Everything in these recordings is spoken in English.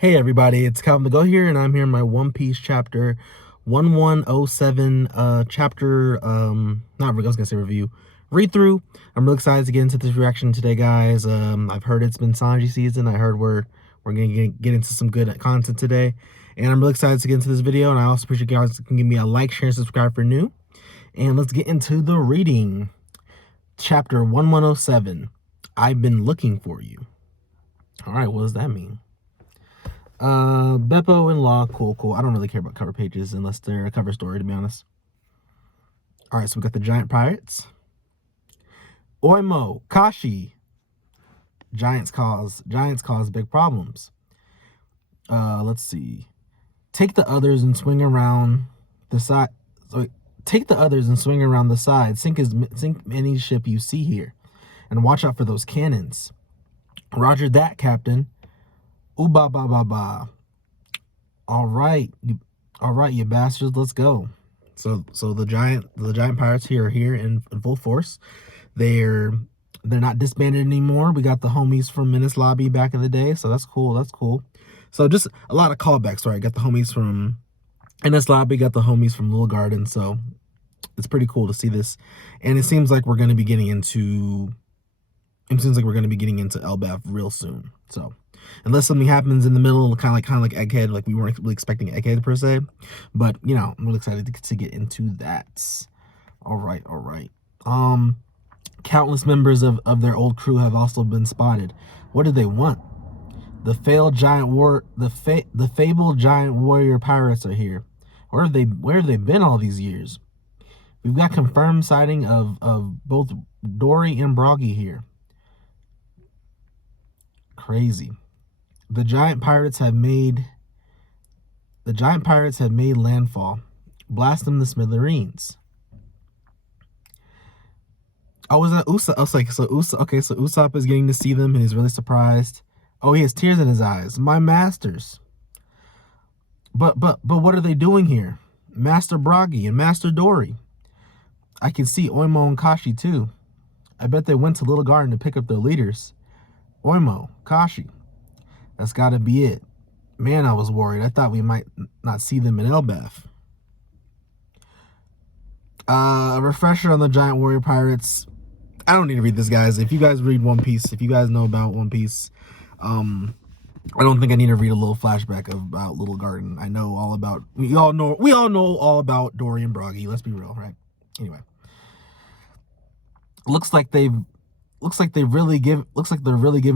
Hey everybody, it's Calvin the Go here, and I'm here in my One Piece chapter 1107 chapter not I was gonna say review, read through. I'm really excited to get into this reaction today, guys. I've heard it's been Sanji season. I heard we're gonna get into some good content today, and I'm really excited to get into this video. And I also appreciate you guys can give me a like, share, and subscribe for new. And let's get into the reading. Chapter 1107. I've been looking for you. All right, what does that mean? Beppo and Law, cool. I don't really care about cover pages unless they're a cover story, to be honest. All right, so we got the giant pirates. Oimo, Kashi. Giants cause big problems. Let's see. Take the others and swing around the side. Take the others and swing around the side. Sink any ship you see here, and watch out for those cannons. Roger that, Captain. Ooh ba ba ba ba. All right, you bastards, let's go. So the giant pirates here are here in full force. They're not disbanded anymore. We got the homies from Menace Lobby back in the day, so that's cool. So just a lot of callbacks. Right, got the homies from Menace Lobby, got the homies from Little Garden. So it's pretty cool to see this, and it seems like we're going to be getting into. It seems like we're going to be getting into Elbaf real soon. So unless something happens in the middle, kind of like Egghead, like we weren't really expecting Egghead per se, but you know, I'm really excited to get into that. All right. Countless members of their old crew have also been spotted. What do they want? The fabled giant warrior pirates are here. Where have they been all these years? We've got confirmed sighting of both Dory and Broggy here. Crazy. The giant pirates have made landfall. Blast them to smithereens. Oh, was that Usopp? I was like, so Usopp is getting to see them and he's really surprised. Oh, he has tears in his eyes. My masters. But what are they doing here? Master Broggy and Master Dory. I can see Oimo and Kashi too. I bet they went to Little Garden to pick up their leaders. Oimo, Kashi. That's gotta be it. Man, I was worried. I thought we might not see them in Elbaf. A refresher on the giant warrior pirates. I don't need to read this, guys. If you guys read One Piece, if you guys know about One Piece, I don't think I need to read a little flashback about Little Garden. I know all about. We all know all about Dory and Broggy. Let's be real, right? Anyway, looks like they're really giving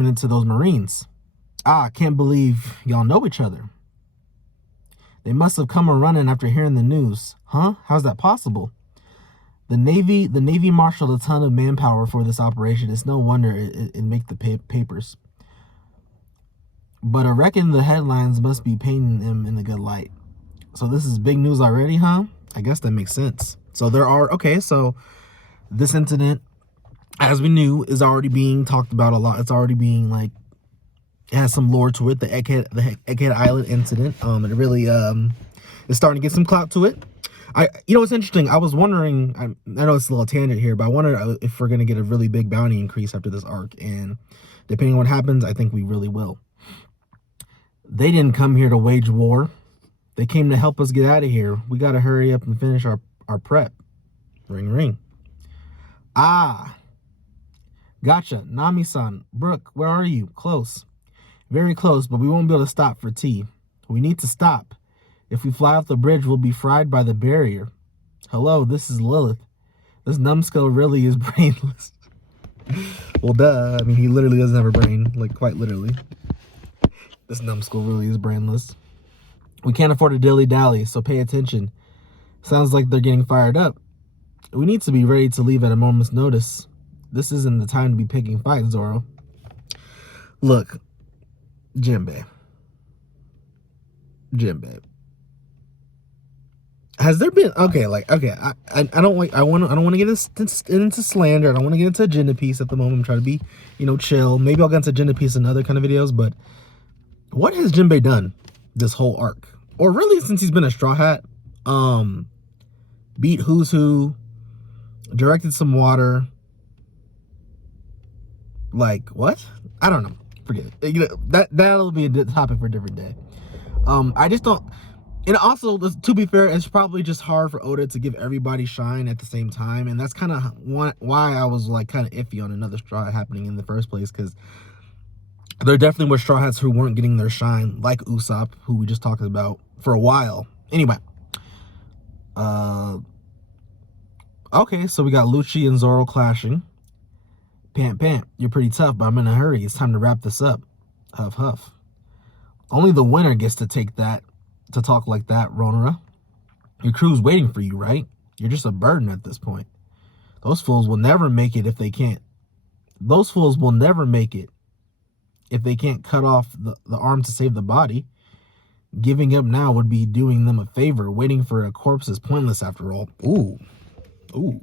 it to those Marines. Ah, can't believe y'all know each other. They must have come a-running after hearing the news. Huh? How's that possible? The Navy marshaled a ton of manpower for this operation. It's no wonder it make the papers. But I reckon the headlines must be painting them in a good light. So this is big news already, huh? I guess that makes sense. So so this incident, as we knew, is already being talked about a lot. It's already being like, it has some lore to it. The Egghead Island incident. It really is starting to get some clout to it. You know, it's interesting. I was wondering. I know it's a little tangent here, but I wonder if we're gonna get a really big bounty increase after this arc. And depending on what happens, I think we really will. They didn't come here to wage war. They came to help us get out of here. We gotta hurry up and finish our prep. Ring ring. Ah. Gotcha. Nami-san. Brooke, where are you? Close. Very close, but we won't be able to stop for tea. We need to stop. If we fly off the bridge, we'll be fried by the barrier. Hello, this is Lilith. This numbskull really is brainless. Well, duh. I mean, he literally doesn't have a brain. Like, quite literally. This numbskull really is brainless. We can't afford to dilly-dally, so pay attention. Sounds like they're getting fired up. We need to be ready to leave at a moment's notice. This isn't the time to be picking fights, Zoro. Look, Jinbei. Has there been I don't want to get into slander. I don't want to get into agenda piece at the moment. I'm trying to be, you know, chill. Maybe I'll get into agenda piece in other kind of videos, but what has Jinbei done this whole arc? Or really since he's been a Straw Hat? Beat Who's Who, directed some water. Like, what? I don't know. forget it. You know, that'll be a topic for a different day. I just don't. And also, to be fair, it's probably just hard for Oda to give everybody shine at the same time, and that's kind of why I was like kind of iffy on another Straw Hat happening in the first place, because there definitely were Straw Hats who weren't getting their shine, like Usopp, who we just talked about for a while. Anyway, okay, so we got Lucci and Zoro clashing. Pant, pant, you're pretty tough, but I'm in a hurry. It's time to wrap this up. Huff, huff. Only the winner gets to take that. To talk like that, Ronora. Your crew's waiting for you, right? You're just a burden at this point. Those fools will never make it if they can't. Those fools will never make it if they can't cut off the arm to save the body. Giving up now would be doing them a favor. Waiting for a corpse is pointless after all. Ooh. Ooh.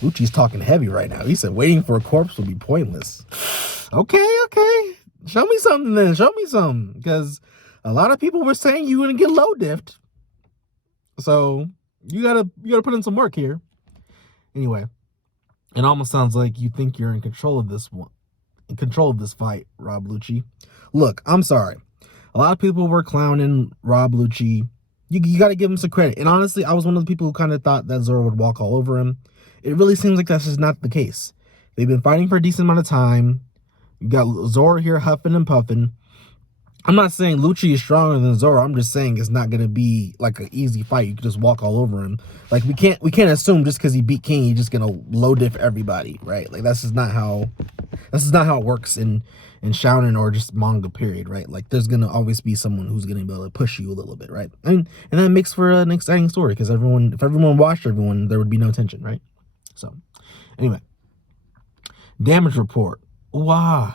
Lucci's talking heavy right now. He said waiting for a corpse would be pointless. Okay, okay. Show me something then. Show me something. Because a lot of people were saying you were going to get low diffed. So you gotta put in some work here. Anyway, it almost sounds like you think you're in control of this one. In control of this fight, Rob Lucci. Look, I'm sorry. A lot of people were clowning Rob Lucci. You got to give him some credit. And honestly, I was one of the people who kind of thought that Zoro would walk all over him. It really seems like that's just not the case. They've been fighting for a decent amount of time. You got Zoro here huffing and puffing. I'm not saying Lucci is stronger than Zoro. I'm just saying it's not going to be like an easy fight. You can just walk all over him. Like we can't assume just because he beat King, he's just going to low diff everybody, right? Like that's just not how it works in shounen or just manga period, right? Like there's going to always be someone who's going to be able to push you a little bit, right? And that makes for an exciting story because if everyone watched everyone, there would be no tension, right? So anyway, damage report. Wow.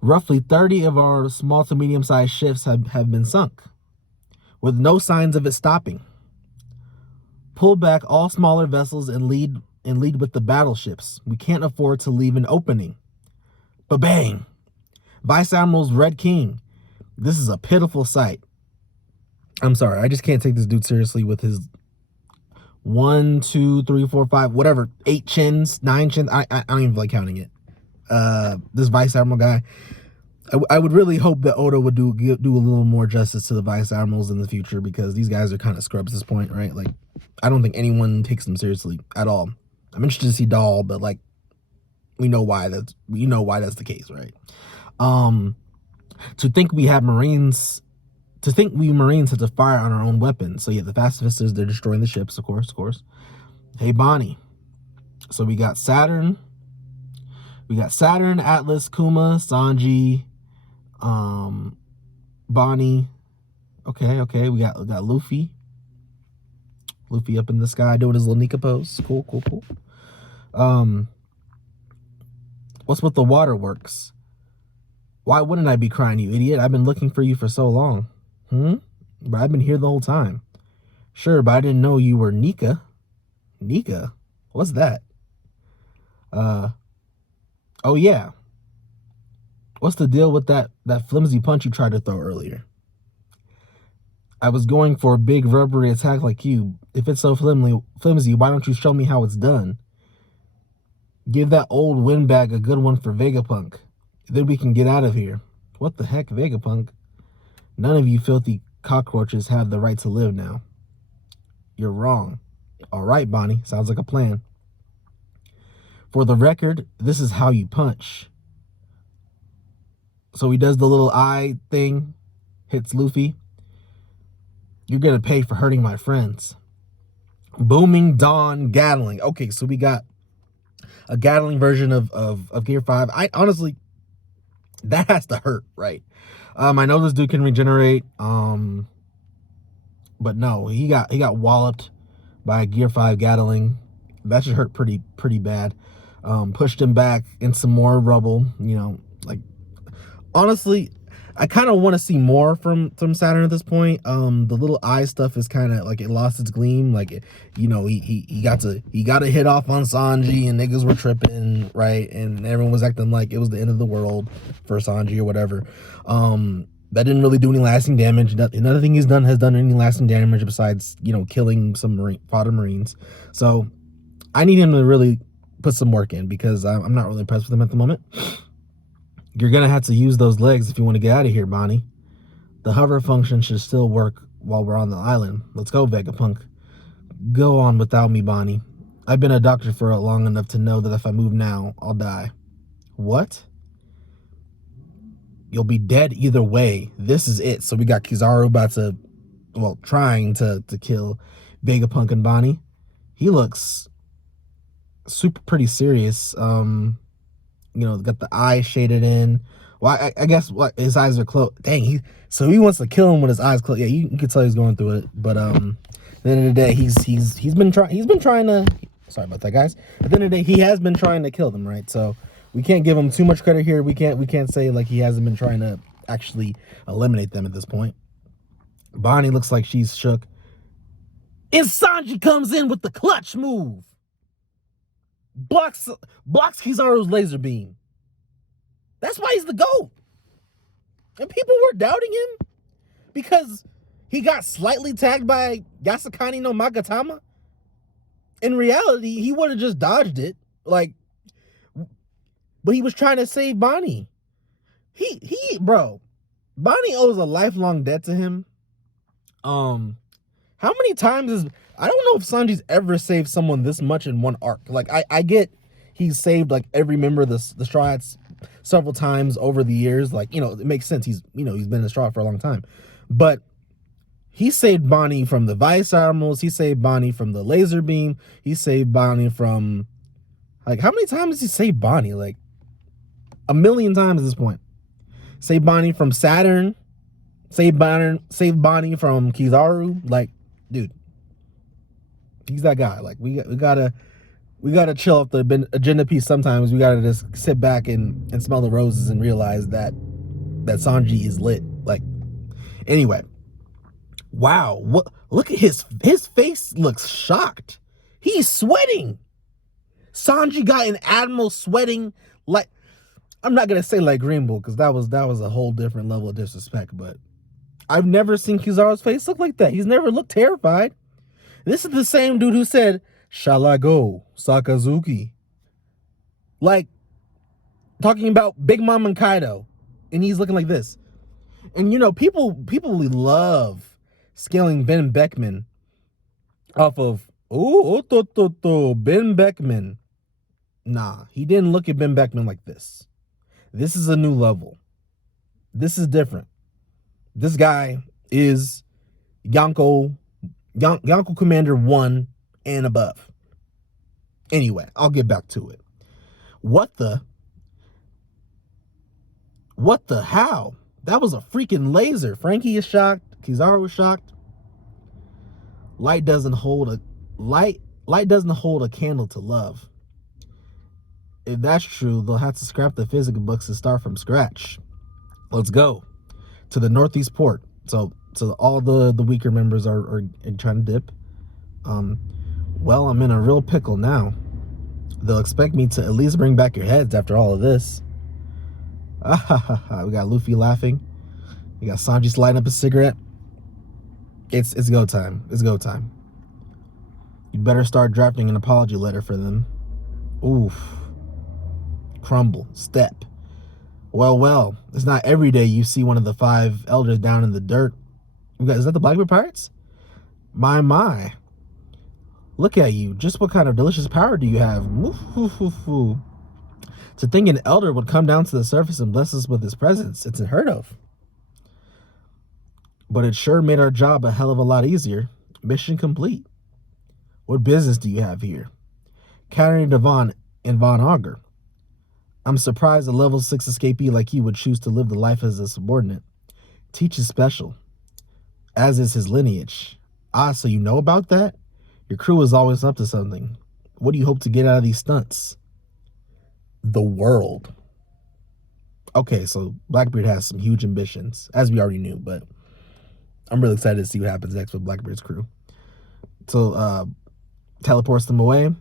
Roughly 30 of our small to medium-sized ships have been sunk, with no signs of it stopping. Pull back all smaller vessels and lead with the battleships. We can't afford to leave an opening. Ba-bang! Vice Admiral's Red King. This is a pitiful sight. I'm sorry, I just can't take this dude seriously with his 1, 2, 3, 4, 5, whatever, 8 chins, 9 chins. I don't even like counting it. This Vice Admiral guy. I would really hope that Oda would do a little more justice to the Vice Admirals in the future because these guys are kind of scrubs at this point, right? Like, I don't think anyone takes them seriously at all. I'm interested to see Doll, but like, we know why that's the case, right? To think we Marines have to fire on our own weapons. So yeah, the pacifists, they're destroying the ships, of course. Hey Bonnie. So we got Saturn, Atlas, Kuma, Sanji, Bonnie. Okay. We got Luffy. Luffy up in the sky doing his little Nika pose. Cool. What's with the waterworks? Why wouldn't I be crying, you idiot? I've been looking for you for so long. But I've been here the whole time. Sure, but I didn't know you were Nika. Nika? What's that? Oh yeah. What's the deal with that flimsy punch you tried to throw earlier? I was going for a big rubbery attack like you. If it's so flimsy, why don't you show me how it's done? Give that old windbag a good one for Vegapunk. Then we can get out of here. What the heck, Vegapunk? None of you filthy cockroaches have the right to live now. You're wrong. All right, Bonnie. Sounds like a plan. For the record, this is how you punch. So he does the little eye thing, hits Luffy. You're going to pay for hurting my friends. Booming Dawn Gatling. Okay, so we got a Gatling version of Gear 5. I honestly, that has to hurt, right? I know this dude can regenerate, but no, he got walloped by a Gear 5 Gatling. That should hurt pretty bad. Pushed him back in some more rubble, like honestly, I kind of want to see more from Saturn at this point. The little eye stuff is kind of like it lost its gleam. Like, he got to hit off on Sanji and niggas were tripping, right? And everyone was acting like it was the end of the world for Sanji or whatever. That didn't really do any lasting damage. Another thing he's done has done any lasting damage besides, killing some fodder Marines. So I need him to really put some work in, because I'm not really impressed with him at the moment. You're gonna have to use those legs if you want to get out of here, Bonnie. The hover function should still work while we're on the island. Let's go, Vegapunk. Go on without me, Bonnie. I've been a doctor for long enough to know that if I move now, I'll die. What? You'll be dead either way. This is it. So we got Kizaru about to, well, trying to kill Vegapunk and Bonnie. He looks super pretty serious. You know, got the eyes shaded in. Well, I guess what his eyes are closed. Dang, so he wants to kill him with his eyes closed. Yeah, you can tell he's going through it. But at the end of the day, he's been trying to. Sorry about that, guys. At the end of the day, he has been trying to kill them, right? So we can't give him too much credit here. We can't say like he hasn't been trying to actually eliminate them at this point. Bonnie looks like she's shook. And Sanji comes in with the clutch move. Blocks Kizaru's laser beam. That's why he's the GOAT. And people were doubting him because he got slightly tagged by Yasakani no Magatama. In reality, he would have just dodged it. Like, but he was trying to save Bonnie. Bro, Bonnie owes a lifelong debt to him. How many times I don't know if Sanji's ever saved someone this much in one arc. Like, I get he's saved like every member of the Straw Hats several times over the years. Like, you know, it makes sense. He's been in the Straw Hat for a long time. But he saved Bonnie from the Vice Admirals. He saved Bonnie from the laser beam. He saved Bonnie from, like, how many times has he saved Bonnie? Like, 1 million times at this point. Saved Bonnie from Saturn. Saved Bonnie from Kizaru. Like, dude, he's that guy. Like, we gotta chill off the agenda piece sometimes. We gotta just sit back and smell the roses and realize that Sanji is lit. Like, anyway, wow, look at his face looks shocked. He's sweating. Sanji got an admiral sweating like, I'm not gonna say like Green Bull, because that was a whole different level of disrespect, but I've never seen Kizaru's face look like that. He's never looked terrified. This is the same dude who said, "Shall I go, Sakazuki?" Like, talking about Big Mom and Kaido, and he's looking like this. And you know, people really love scaling Ben Beckman off of Ben Beckman. Nah, he didn't look at Ben Beckman like this. This is a new level. This is different. This guy is Yonko Commander 1 and above. Anyway, I'll get back to it. What the how? That was a freaking laser. Frankie is shocked. Kizaru is shocked. Light doesn't hold a candle to love. If that's true, they'll have to scrap the physics books and start from scratch. Let's go to the Northeast Port. So all the weaker members are trying to dip. Well, I'm in a real pickle now. They'll expect me to at least bring back your heads after all of this. We got Luffy laughing. We got Sanji sliding up a cigarette. It's go time. It's go time. You better start drafting an apology letter for them. Oof. Crumble. Step. Well, it's not every day you see one of the 5 elders down in the dirt. Is that the Blackbeard Pirates? My. Look at you. Just what kind of delicious power do you have? To think an elder would come down to the surface and bless us with his presence. It's unheard of. But it sure made our job a hell of a lot easier. Mission complete. What business do you have here? Countering Devon and Von Augur. I'm surprised a level 6 escapee like you would choose to live the life as a subordinate. Teach is special, as is his lineage. Ah, so you know about that? Your crew is always up to something. What do you hope to get out of these stunts? The world. Okay, so Blackbeard has some huge ambitions, as we already knew, but I'm really excited to see what happens next with Blackbeard's crew. So, teleports them away.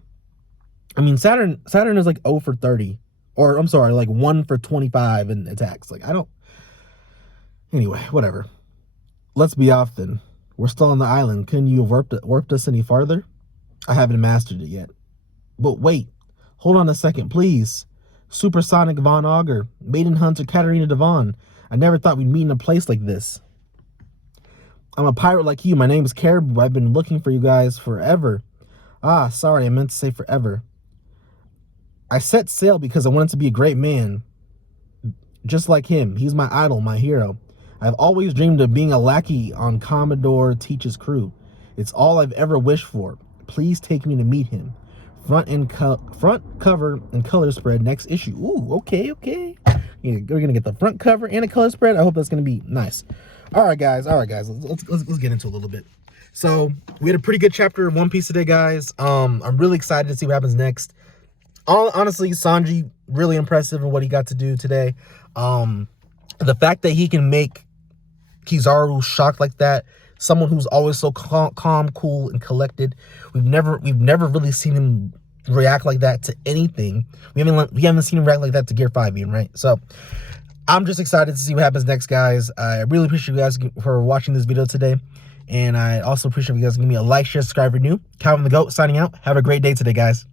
I mean, Saturn is like 0 for 30. Or, I'm sorry, like 1 for 25 in attacks. Like, anyway, whatever. Let's be off then. We're still on the island. Couldn't you have warped us any farther? I haven't mastered it yet. But wait, Hold on a second, please. Supersonic Von Auger, Maiden Hunter Katarina Devon. I never thought we'd meet in a place like this. I'm a pirate like you. My name is Caribou. I've been looking for you guys forever. Ah, sorry, I meant to say forever. I set sail because I wanted to be a great man. Just like him. He's my idol, my hero. I've always dreamed of being a lackey on Commodore Teach's crew. It's all I've ever wished for. Please take me to meet him. Front cover and color spread next issue. Ooh, okay. We're gonna get the front cover and a color spread. I hope that's gonna be nice. All right, guys. Let's get into it a little bit. So we had a pretty good chapter of One Piece today, guys. I'm really excited to see what happens next. Honestly, Sanji, really impressive in what he got to do today. The fact that he can make Kizaru shocked like that, someone who's always so calm, cool, and collected. We've never really seen him react like that to anything. We haven't seen him react like that to Gear 5 even, right? So I'm just excited to see what happens next, guys. I really appreciate you guys for watching this video today. And I also appreciate you guys giving me a like, share, subscribe if you're new. Calvin the Goat signing out. Have a great day today, guys.